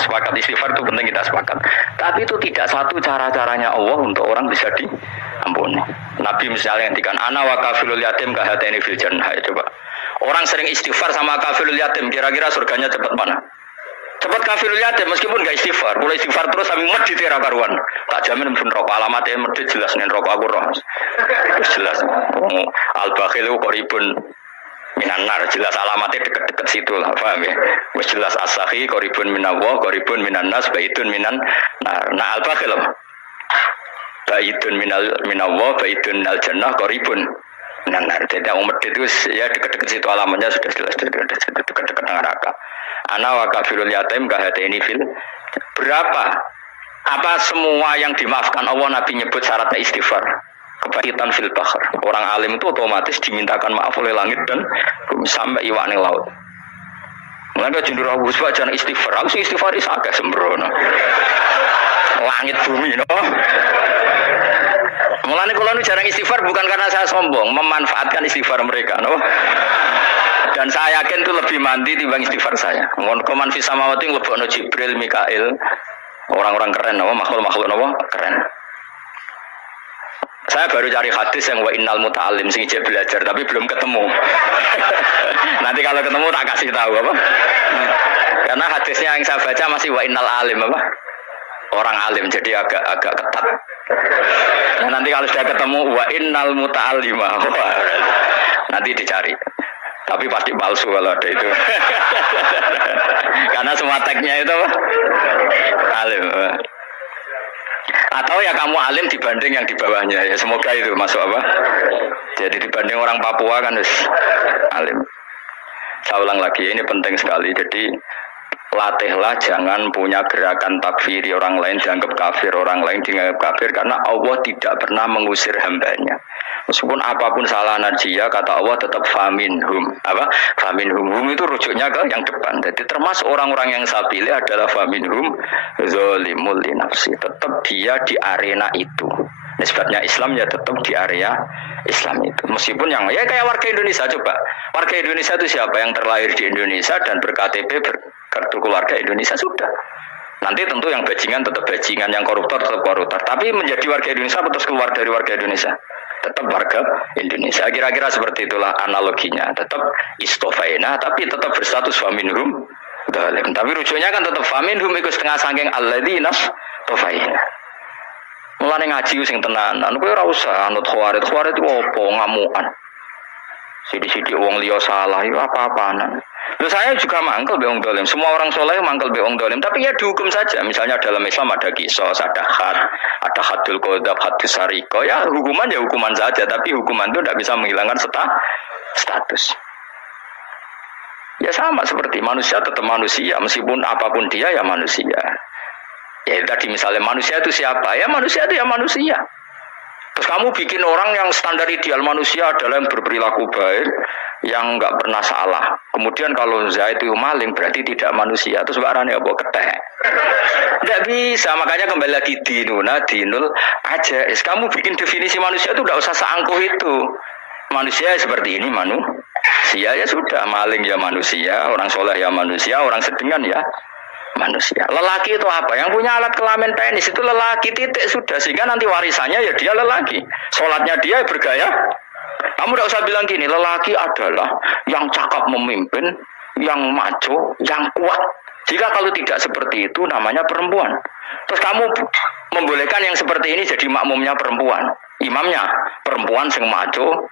sepakat istighfar itu penting kita sepakat. Tapi itu tidak satu cara-caranya Allah untuk orang bisa diampuni. Nabi misalnya ngendikan ana wa kafilul yatim kahateni fil jannah. Coba. Orang sering istighfar sama kafilul yatim, kira-kira surganya cepat mana? Cepat kafirul yatim meskipun gak istighfar. Mulai istighfar terus sampai medit era karuan. Tak jamin pun rokok alamatnya medit jelas nih rokok aku roh. Jelas. Al-Bakhil itu koribun minanar jelas alamatnya deket-deket situ lah, paham ya? Wes jelas as-sakhi koribun minallah, koribun minannas, baitun minan nar. Nah al-Bakhil apa? Baitun minallah, baitun minal jannah, koribun minanar. Jadi medit itu ya deket-deket situ alamatnya sudah jelas deket-deket neraka. Ana wa kafirul yatim kahateni fil. Berapa? Apa semua yang dimaafkan Allah Nabi nyebut syaratnya istighfar. Kebahitan fil bahr. Orang alim itu otomatis dimintakan maaf oleh langit dan bumi sampai iwane laut. Mulane jendur Abu Husba jangan istighfar. Aku istighfar is akeh sembrono. Langit bumi no. Mulane kula nu jarang istighfar bukan karena saya sombong, memanfaatkan istighfar mereka no. Dan saya yakin itu lebih mandi dibanding istighfar saya. Mohon koman fi samawati nglebokno Jibril, Mikail, orang-orang keren, makhluk-makhluk keren. Saya baru cari hadis yang wa innal muta'allim sing ijek belajar tapi belum ketemu. Nanti kalau ketemu tak kasih tahu apa. Karena hadisnya yang saya baca masih wa innal alim apa? Orang alim jadi agak ketat. Nah, nanti kalau sudah ketemu wa innal muta'allima. Nanti dicari. Tapi pasti palsu kalau ada itu. Karena semua teksnya itu alim. Atau ya kamu alim dibanding yang di bawahnya. Ya semoga itu masuk apa. Jadi dibanding orang Papua kan harus alim. Saya ulang lagi, ini penting sekali. Jadi latihlah jangan punya gerakan takfiri orang lain dianggap kafir, orang lain dianggap kafir. Karena Allah tidak pernah mengusir hambanya. Meskipun apapun salah najiyah, kata Allah tetap faminhum. Apa? Faminhum. Hum itu rujuknya ke yang depan. Jadi termasuk orang-orang yang saya pilih adalah faminhum zolimul li nafsi. Tetap dia di arena itu. Nisbatnya Islam ya tetap di area Islam itu. Meskipun yang ya kayak warga Indonesia coba. Warga Indonesia itu siapa yang terlahir di Indonesia dan berKTP berkartu keluarga Indonesia sudah. Nanti tentu yang bajingan tetap bajingan, yang koruptor tetap koruptor. Tapi menjadi warga Indonesia terus keluar dari warga Indonesia. Tetap warga Indonesia. Kira-kira seperti itulah analoginya. Tetap istofaina, tapi tetap berstatus faminhum dhalim. Tapi rujuknya kan tetap faminhum ikut setengah sangking alladzina tofaina. Mulane ngaji sing tenanan. Kowe ora usah anut khawarit. Khawarit itu opo ngamukan. Sidi-sidi wong liya salah itu apa-apaan. Loh saya juga mangkel be wong dolim. Semua orang soleh mangkel be wong dolim. Tapi ya dihukum saja. Misalnya dalam Islam ada kisos, ada had, ada hadul qadab, hadus sariko. Ya hukuman ya hukuman saja. Tapi hukuman itu tidak bisa menghilangkan status. Ya sama seperti manusia tetap manusia. Meskipun apapun dia ya manusia. Ya tadi misalnya manusia itu siapa? Ya manusia itu ya manusia. Terus kamu bikin orang yang standar ideal manusia adalah yang berperilaku baik, yang enggak pernah salah. Kemudian kalau Zaid itu maling berarti tidak manusia. Terus barangnya apa ketek? Tidak bisa. Makanya kembali lagi dinul aja. Kamu bikin definisi manusia itu tidak usah seangkuh itu. Manusia seperti ini manusia ya sudah. Maling ya manusia, orang soleh ya manusia, orang sedengan ya manusia. Lelaki itu apa? Yang punya alat kelamin penis itu lelaki titik sudah. Sehingga nanti warisannya ya dia lelaki. Sholatnya dia bergaya. Kamu tidak usah bilang gini, lelaki adalah yang cakap memimpin, yang maco, yang kuat. Jika kalau tidak seperti itu namanya perempuan. Terus kamu membolehkan yang seperti ini jadi makmumnya perempuan. Imamnya perempuan yang maco.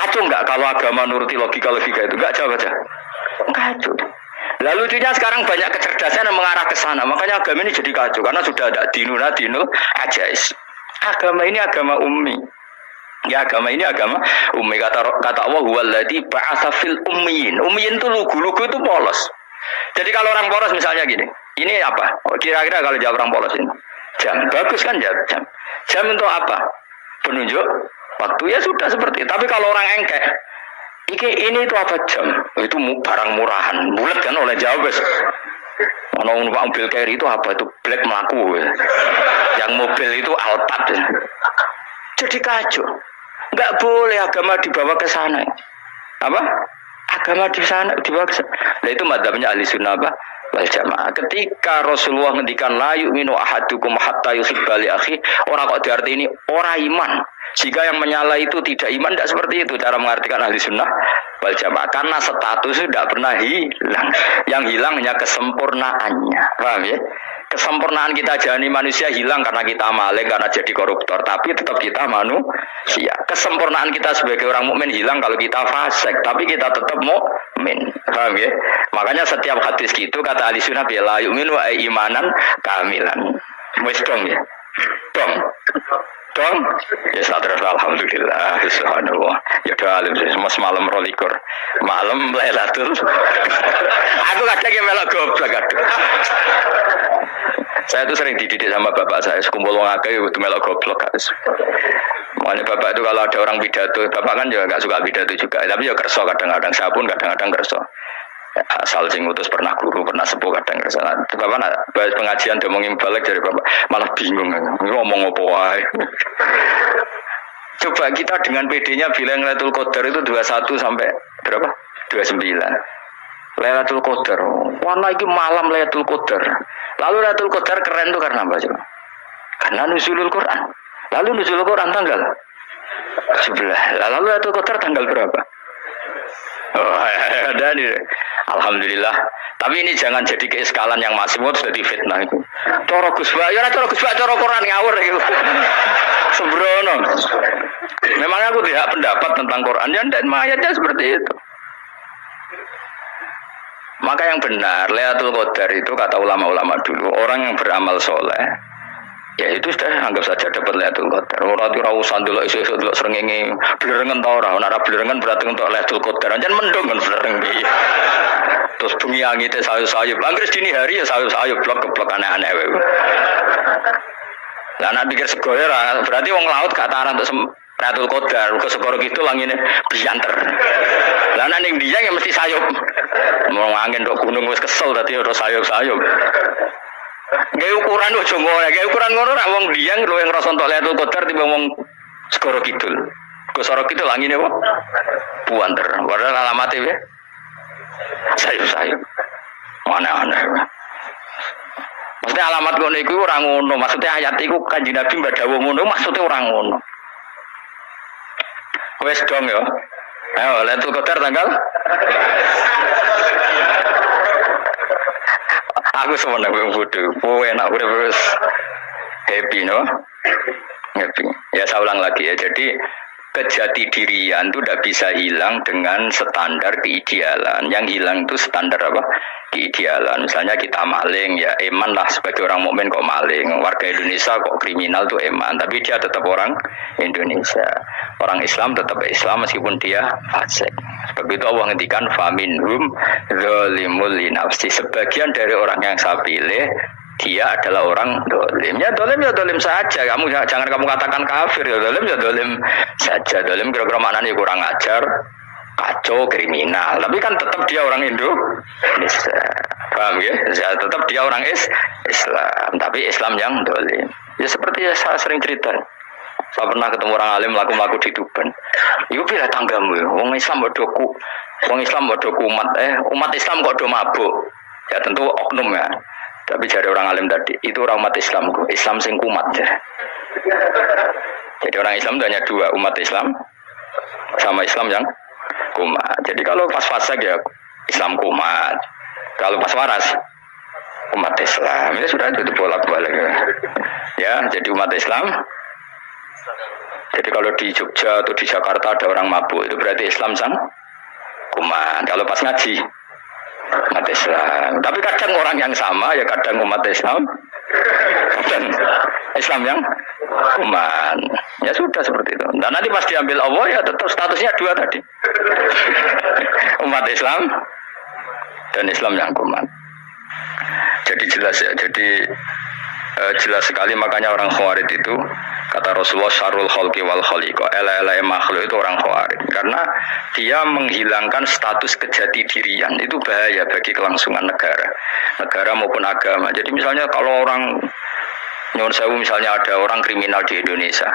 Kacau enggak kalau agama nuruti logika-logika itu? Enggak jawab aja. Kacau. Lalu lucunya sekarang banyak kecerdasan yang mengarah ke sana. Makanya agama ini jadi kacau. Karena sudah ada dinul ajais. Agama ini agama ummi. Ya agama ini agama ummi. Kata Allah huwallazi ba'atsa fil ummiyin. Ummiyin itu lugu-lugu itu polos. Jadi kalau orang polos misalnya gini. Ini apa? Kira-kira kalau jawab orang polos ini. Jam. Bagus kan jam. Jam untuk apa? Penunjuk waktu ya sudah seperti itu. Tapi kalau orang engkek. Ini itu apa jam? Itu barang murahan. Bulat kan oleh Jawabes. Kalau numpak mobil carry itu apa? Itu black melaku. Yang mobil itu Alphard. Jadi kacau. Enggak boleh agama dibawa ke sana. Apa? Agama di sana dibawa ke sana. Nah itu madzhabnya ahli sunnah apa? wal jamaah. Ketika Rasulullah ngendikan la yu'minu ahadukum hatta yuhibba li akhi, ora kok diartini ora iman. Jika yang menyala itu tidak iman, tidak seperti itu cara mengartikan ahli sunnah wal jamaah. Karena status itu tidak pernah hilang. Yang hilang hanya kesempurnaannya. Paham ya? Kesempurnaan kita jadi manusia hilang karena kita maling, karena jadi koruptor. Tapi tetap kita manusia. Kesempurnaan kita sebagai orang mukmin hilang kalau kita fasik. Tapi kita tetap mukmin. Paham ya? Makanya setiap hadis gitu kata ahli sunnah la yu'minu imanan kamilan. Wis dong ya. Dong, ya terus alhamdulillah, subhanallah. Ya doa alim mas malam rolikur, malam Lailatul. Aku kadang yang melok goblok aduh. Saya tuh sering dididik sama bapak saya, sekumpul wong akeh itu melok goblok guys. Makanya bapak itu kalau ada orang pidato, bapak kan juga nggak suka pidato juga, tapi ya kerso kadang-kadang, saya pun kadang-kadang kerso. Asal sing utus pernah guru, pernah sepuh kadang kesana. Bapak nak bahas pengajian ngomongin balik dari bapak malah bingung ngomong apa wae. Coba kita dengan PD-nya bilang Lailatul Qadar itu 21 sampai berapa? 29. Lailatul Qadar. Warna itu malam Lailatul Qadar. Lalu Lailatul Qadar keren tuh karena apa coba? Karena nuzulul Quran. Lalu nuzulul Quran tanggal 11. Lalu Lailatul Qadar tanggal berapa? Oh, ada nih. Alhamdulillah. Tapi ini jangan jadi keiskalan yang masih sudah difitnah itu. Coro Gus Ba, ya coro Gus Ba, coro Quran ngawur gitu. Sembrono. Memang aku tidak pendapat tentang Quran dan ayatnya seperti itu. Maka yang benar, Lailatul Qadar itu kata ulama-ulama dulu, orang yang beramal soleh, ya itu sudah anggap saja dapat Lailatul Qadar. Ora usah ndelok iso-iso ndelok srengenge blerengen ta ora. Ora blerengen berarti untuk Lailatul Qadar. Jan mendung kan blereng iki. Terus bengi angite sayup-sayup. Anggere dini hari ya sayup-sayup blok-blok aneh-aneh wae. Lah nek pikir sego ora, berarti wong laut gak taran untuk Lailatul Qadar. Ke segoro gitu langine bianter. Lah nek ning Dieng ya mesti sayup. Mau angin tok gunung wis kesel dadi ora sayup-sayup. Gaya ukuran ojo ngono, gaya ukuran ngono rak wong Dieng luwih ngrasa entuk Lailatul Qadar timbang wong Segoro Kidul. Segoro Kidul langine apa? Buanter. Padahal alamate ya. Sayup-sayup. Aneh-aneh. Maksudnya alamat ngono iku ora ngono, maksudnya ayat iku Kanjeng Nabi mbadhawu ngono, maksudnya ora ngono. Wes dong ya. Ayo Lailatul Qadar tanggal aku semuanya bodoh, enak udah terus happy no, happy. Ya saya ulang lagi ya, jadi kejati dirian itu tidak bisa hilang dengan standar keidealan. Yang hilang itu standar apa? Keidealan. Misalnya kita maling, ya eman lah sebagai orang mukmin kok maling. Warga Indonesia kok kriminal tuh eman, tapi dia tetap orang Indonesia. Orang Islam tetap Islam meskipun dia fasik. Sebab itu Allah ngendikan faminhum zalimul linafsi. Sebagian dari orang yang saya pilih dia adalah orang dolim. Ya dolim saja. Jangan kamu katakan kafir ya dolim saja. Dolim kira-kira maknanya kurang ajar, kacau, kriminal. Tapi kan tetap dia orang Indonesia. Paham ya? Tetap dia orang Islam. Tapi Islam yang dolim. Ya seperti ya saya sering cerita. Saya pernah ketemu orang alim laku-laku di Tuban. Iku pilih tanggamu ya. Wong Islam bodohku. Wong Islam bodohku umat Islam kok do mabuk. Ya tentu oknum ya. Tapi dari orang alim tadi, itu orang umat Islamku, Islam sing kumat ya. Jadi orang Islam itu hanya dua, umat Islam sama Islam yang kumat. Jadi kalau pas fasik ya Islam kumat. Kalau pas waras umat Islam. Ya sudah itu bolak-balik ya. Ya, jadi umat Islam. Jadi kalau di Jogja atau di Jakarta ada orang mabuk, itu berarti Islam sang kumat. Kalau pas ngaji umat Islam. Tapi kadang orang yang sama ya kadang umat Islam, kadang Islam yang kuman. Ya sudah seperti itu. Dan nanti pas diambil Allah ya tetap statusnya dua tadi. Umat Islam dan Islam yang kuman. Jadi jelas ya. Jadi jelas sekali makanya orang Khawarij itu kata Rasulullah syarrul khalqi wal khaliqa, ela-ela makhluk itu orang Khawarij karena dia menghilangkan status kejati dirian. Itu bahaya bagi kelangsungan negara maupun agama. Jadi misalnya kalau orang nyuwun sewu misalnya ada orang kriminal di Indonesia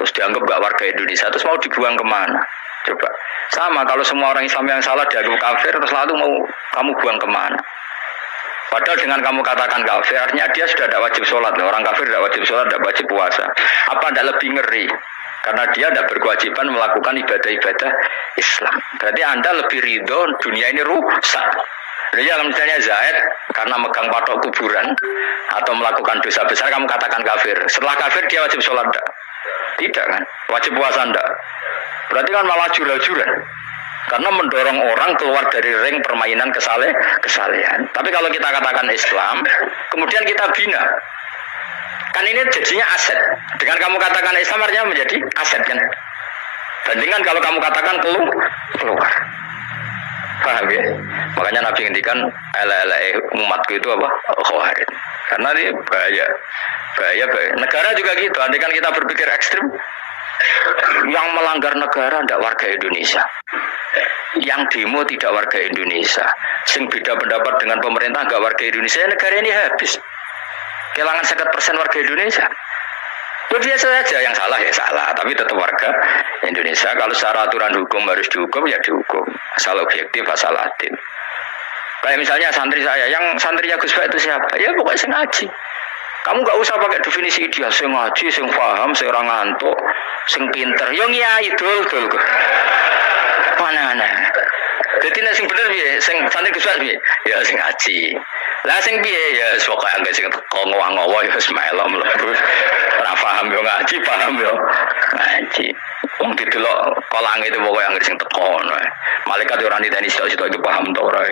terus dianggap gak warga Indonesia terus mau dibuang kemana? Coba sama kalau semua orang Islam yang salah dianggap kafir terus lalu mau kamu buang kemana? Padahal dengan kamu katakan kafir, artinya dia sudah tidak wajib sholat. Orang kafir tidak wajib sholat, tidak wajib puasa. Apa tidak lebih ngeri? Karena dia tidak berkewajiban melakukan ibadah-ibadah Islam. Berarti Anda lebih ridho dunia ini rusak. Jadi kalau misalnya Zaid karena megang patok kuburan atau melakukan dosa besar kamu katakan kafir. Setelah kafir dia wajib sholat enggak? Tidak kan? Wajib puasa enggak? Berarti kan malah jura-jura. Karena mendorong orang keluar dari ring permainan kesalehan. Tapi kalau kita katakan Islam, kemudian kita bina. Kan ini jadinya aset. Dengan kamu katakan Islam artinya menjadi aset kan? Bandingkan kalau kamu katakan keluar. Paham ya? Makanya Nabi ngendikan ala-ala umatku itu apa? Khawarid. Karena ini bahaya. Bahaya. Negara juga gitu. Andai kan kita berpikir ekstrim, yang melanggar negara tidak warga Indonesia. Yang demo tidak warga Indonesia. Sing beda pendapat dengan pemerintah enggak warga Indonesia. Negara ini habis. Kehilangan 50% warga Indonesia. Itu biasa saja, yang salah ya salah, tapi tetap warga Indonesia. Kalau secara aturan hukum harus dihukum ya dihukum. Asal objektif, asal adil. Kayak misalnya santri saya, yang santrinya Gus Pak itu siapa? Ya pokoknya sing ngaji. Kamu nggak usah pakai definisi ideal, sing ngaji, sing paham, sing ora ngantuk, sing pinter. Yo ngiyai dul. Mana-mana. Jadi nek sing bener piye? Sing santri Gus Pak piye? Ya sing ngaji. Lah sing piye ya sok kaya sing teko ngowah-ngowah ya wis melok mlebu. Ora paham yo ngaji, paham yo ngaji. Wong didelok kolang itu pokoke anggere sing teko ngono. Malaikat yo ora niteni sitok-sitok iki paham ta ora.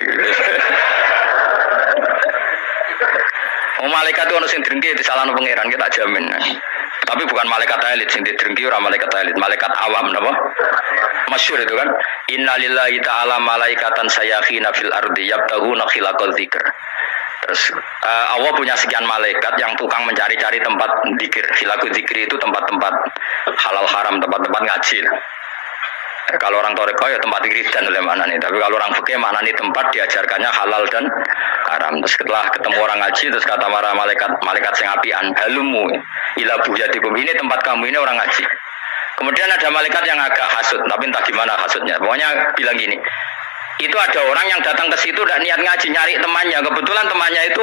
Malaikat itu ono sing drengki disalahno pangeran kita jamin. Tapi bukan malaikat elit sing didrengki ora malaikat elit, malaikat awam napa? Masyhur itu kan. Innalillahi ta'ala malaikatan sayakhina fil ardi yabtaghuna khilaqal dzikr. Terus Allah punya sekian malaikat yang tukang mencari-cari tempat dzikir. Khilaqul dzikri itu tempat-tempat halal haram, tempat-tempat ngaji. Kalau orang toreko ya tempat wiridan oleh mana nih. Tapi kalau orang fikih mana nih tempat diajarkannya halal dan haram. Terus setelah ketemu orang ngaji terus kata para malaikat sing apian, halumu ila buyatikum, ini tempat kamu, ini orang ngaji. Kemudian ada malaikat yang agak hasud, tapi entah gimana hasudnya. Pokoknya bilang gini, itu ada orang yang datang ke situ dan niat ngaji, nyari temannya. Kebetulan temannya itu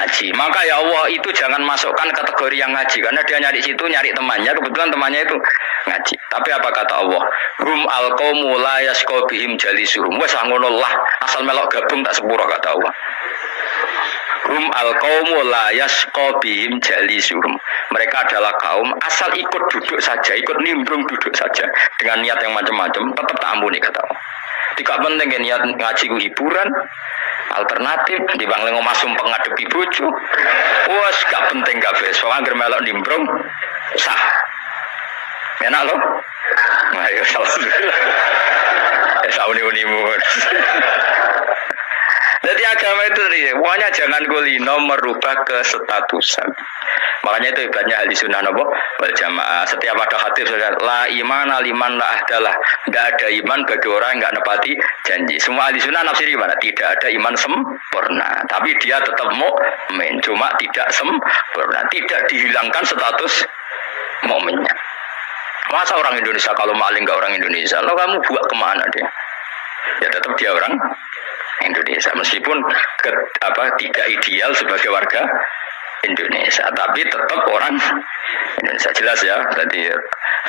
ngaji. Maka ya Allah itu jangan masukkan kategori yang ngaji, karena dia nyari situ nyari temannya. Kebetulan temannya itu ngaji. Tapi apa kata Allah? Hum alqaumu la yasqa bihim jalisuhum. Wes ngono lah, asal melok gabung tak sepuro kata Allah. Hum alqaumu la yasqa bihim jalisuhum. Mereka adalah kaum asal ikut duduk saja, ikut nimbrung duduk saja dengan niat yang macam-macam, tetap tak ampuni kata Allah. Tidak penting niat ngaji ku hiburan, alternatif di bangling omah sumpah ngadepi bojo. Wes gak penting kabeh. Soale anggere melok nimbrung sah. Enak loh. Nah, ya alhamdulillah. Sauni-unimu. Jadi agama itu pokoknya jangan golino merubah kestatusan. Makanya itu ibaratnya ahli sunnah nopo wal jamaah. Setiap ada hadis la imana liman la ahdalah. Tidak ada iman bagi orang yang enggak nepati janji. Semua ahli sunnah nafsiri mana? Tidak ada iman sempurna. Tapi dia tetap mukmin, cuma tidak sempurna. Tidak dihilangkan status mukminnya. Masa orang Indonesia kalau maling enggak orang Indonesia? Lo kamu buat kemana dia? Ya tetap dia orang Indonesia. Meskipun tidak ideal sebagai warga Indonesia, tapi tetap orang Indonesia. Jelas ya. Tadi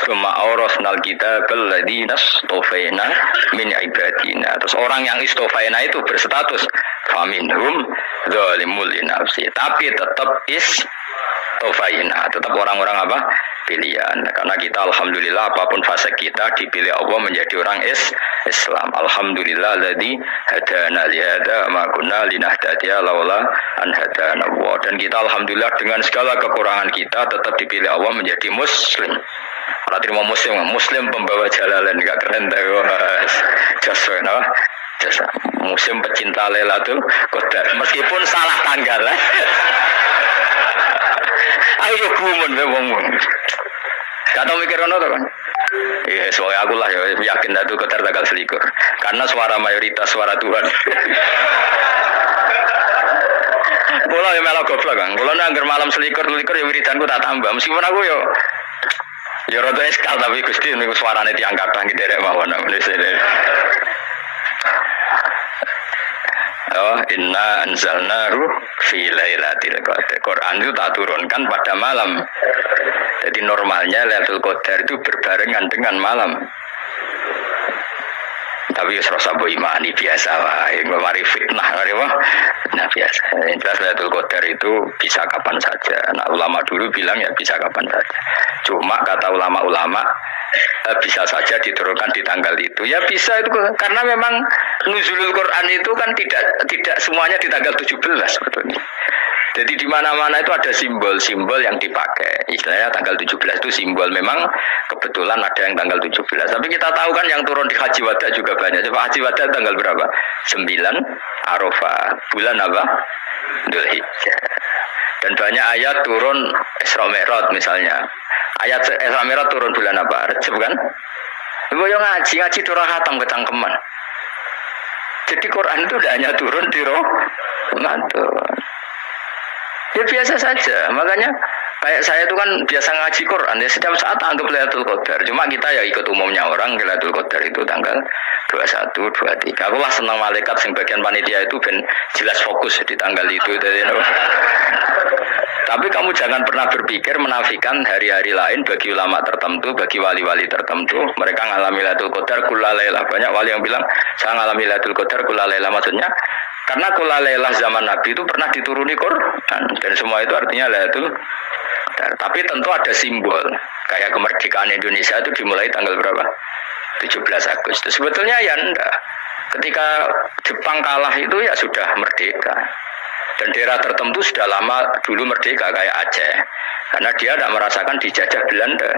summa aurasnal kitabal ladzina istofaina min ibadina. Terus orang yang istofaina itu berstatus faminhum zalimul linafsi, tapi tetap istofaina, tetap orang-orang apa? Pilihan. Karena kita alhamdulillah apapun fase kita dipilih Allah menjadi orang Islam. Alhamdulillah alladzi hadana li hada ma kunna linahtadiya laula an hadana Allah. Dan kita alhamdulillah dengan segala kekurangan kita tetap dipilih Allah menjadi muslim. Ora terima muslim pembawa jalalan, enggak keren ta guys. Just no. Just muslim pecinta Lailatul Qadar meskipun salah tanggal. Ayo kumun be wong. Kata mikir ono to kan. Iya, soalnya aku lah ya yakin itu Qadar tanggal 21. Karena suara mayoritas suara Tuhan. Kula ya melok goblok kan. Kula nangger malam 21 ya wiridanku tak tambah. Meskipun aku ya rada eskal tapi Gusti niku suarane tiyang kathah ki derek mawon. Oh, inna anzalnahu fi lailatul qadar. Quran itu tak turunkan pada malam. Jadi normalnya Lailatul Qadar itu berbarengan dengan malam. Tapi serasa bu imani biasa lah, yang mari fitnah, mari wah, nah biasa. Yang jelas Lailatul Qadar itu bisa kapan saja. Nah ulama dulu bilang ya bisa kapan saja. Cuma kata ulama-ulama bisa saja diturunkan di tanggal itu. Ya bisa itu karena memang nuzulul Quran itu kan tidak semuanya di tanggal 17 sebetulnya. Jadi di mana-mana itu ada simbol-simbol yang dipakai. Istilahnya tanggal 17 itu simbol. Memang kebetulan ada yang tanggal 17. Tapi kita tahu kan yang turun di Haji Wada juga banyak. Coba Haji Wada tanggal berapa? 9 Arafah. Bulan apa? Dzulhijjah. Dan banyak ayat turun Isra Mi'raj misalnya. Ayat Isra Mi'raj turun bulan apa? Rejab kan? Ibu yang ngaji turun khatam kecangkeman. Jadi Quran itu tidak hanya turun di Ramadan. Ya biasa saja, makanya kayak saya itu kan biasa ngaji Quran ya setiap saat anggap Lailatul Qadar. Cuma kita ya ikut umumnya orang Lailatul Qadar itu tanggal 21, 23. Aku lah senang malaikat sing bagian panitia itu ben jelas fokus di tanggal itu. Tapi kamu jangan pernah berpikir menafikan hari-hari lain bagi ulama tertentu, bagi wali-wali tertentu. Mereka ngalami Lailatul Qadar kullailah. Banyak wali yang bilang saya ngalami Lailatul Qadar kullailah, maksudnya karena kullailah zaman Nabi itu pernah dituruni Quran dan semua itu artinya Lailatul Qadar. Tapi tentu ada simbol. Kayak kemerdekaan Indonesia itu dimulai tanggal berapa? 17 Agustus. Sebetulnya ya enggak. Ketika Jepang kalah itu ya sudah merdeka. Dan daerah tertentu sudah lama dulu merdeka kayak Aceh. Karena dia tidak merasakan dijajah Belanda.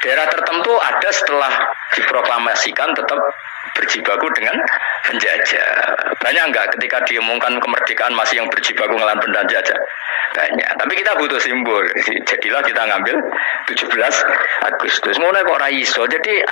Daerah tertentu ada setelah diproklamasikan tetap berjibaku dengan penjajah. Banyak enggak ketika diumumkan kemerdekaan masih yang berjibaku ngelawan penjajah? Banyak. Tapi kita butuh simbol. Jadilah kita ngambil 17 Agustus. Mulai kok ra iso. Jadi